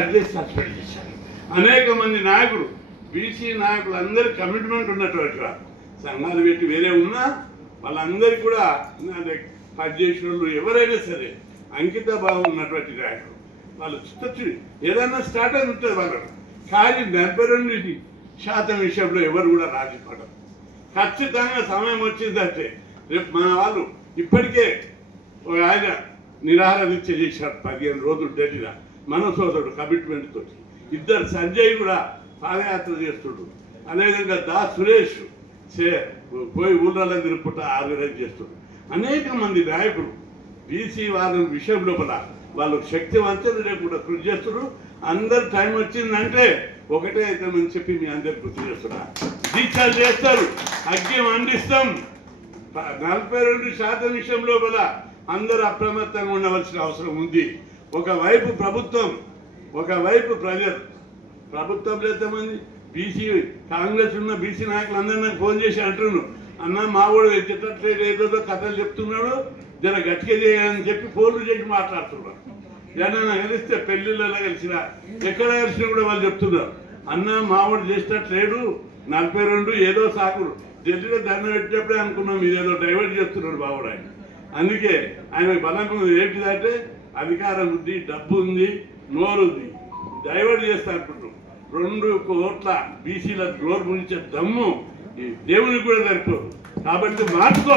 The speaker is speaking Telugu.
అడ్రస్ సస్పెండ్ చేశారు అనేక మంది నాయకులు బీసీ నాయకులు అందరి కమిట్మెంట్ ఉన్నటువంటి వారు. సంఘాలు పెట్టి వేరే ఉన్నా వాళ్ళందరికీ కూడా పనిచేసిన వాళ్ళు ఎవరైనా సరే అంకిత భావం ఉన్నటువంటి నాయకులు. వాళ్ళు చిత్తచ్చు ఏదైనా స్టార్ట్ అని ఉంటుంది వాళ్ళకు. కానీ డెబ్బై రెండు శాతం విషయంలో ఎవరు కూడా రాజీపడరు. ఖచ్చితంగా సమయం వచ్చిందంటే రేపు మన వాళ్ళు ఇప్పటికే ఒక ఆయన నిరాహార దీక్ష చేశారు పదిహేను రోజులు ఢిల్లీలో మనసోదరుడు కమిట్మెంట్ తోటి ఇద్దరు సంజయ్ కూడా పాదయాత్ర చేస్తుడు. అదేవిధంగా దా సురేష్ సే పోయి ఊళ్ళలో తిరుపుట ఆర్గనైజ్ చేస్తుడు. అనేక మంది నాయకులు బీసీ వాళ్ళ విషయం లోపల వాళ్ళు శక్తివంతులు లేకుండా కృషి చేస్తున్నారు అందరు టైం వచ్చిందంటే ఒకటే అవుతామని చెప్పి మీ అందరికి కృషి చేస్తున్నా. దీక్షలు చేస్తారు. అగ్గి అందిస్తాం నలభై రెండు శాతం విషయం లోపల అందరూ అప్రమత్తంగా ఉండవలసిన అవసరం ఉంది. ఒకవైపు ప్రభుత్వం ఒకవైపు ప్రజలు. ప్రభుత్వం ఎంతమంది బీసీ కాంగ్రెస్ ఉన్న బీసీ నాయకులు అందరూ నాకు ఫోన్ చేసి అంటున్నారు. అన్న మా వాడు ఎత్తట్లేదు ఏదో కథలు చెప్తున్నాడు జర గట్టిగా చేయాలని చెప్పి ఫోన్లు చేసి మాట్లాడుతున్నారు. జనాన్ని కలిస్తే పెళ్ళిళ్ళలో కలిసిన ఎక్కడ కలిసినా కూడా వాళ్ళు చెప్తున్నారు. అన్న మావాడు చేసినట్లేడు నలభై రెండు ఏదో సాకుడు ఢిల్లీలో దండ పెట్టేప్పుడే అనుకున్నాం ఇదేదో డైవర్ట్ చేస్తున్నాడు బావుడు ఆయన. అందుకే ఆయన బలంగా ఏంటిదంటే అధికారం ఉంది డబ్బు ఉంది నోరు ఉంది. డైవర్ట్ చేస్తా రెండు కోట్ల బీసీల నోరు గురించే దమ్ము ఈ దేవునికి కూడా సరిపోదు. కాబట్టి మార్చుకో.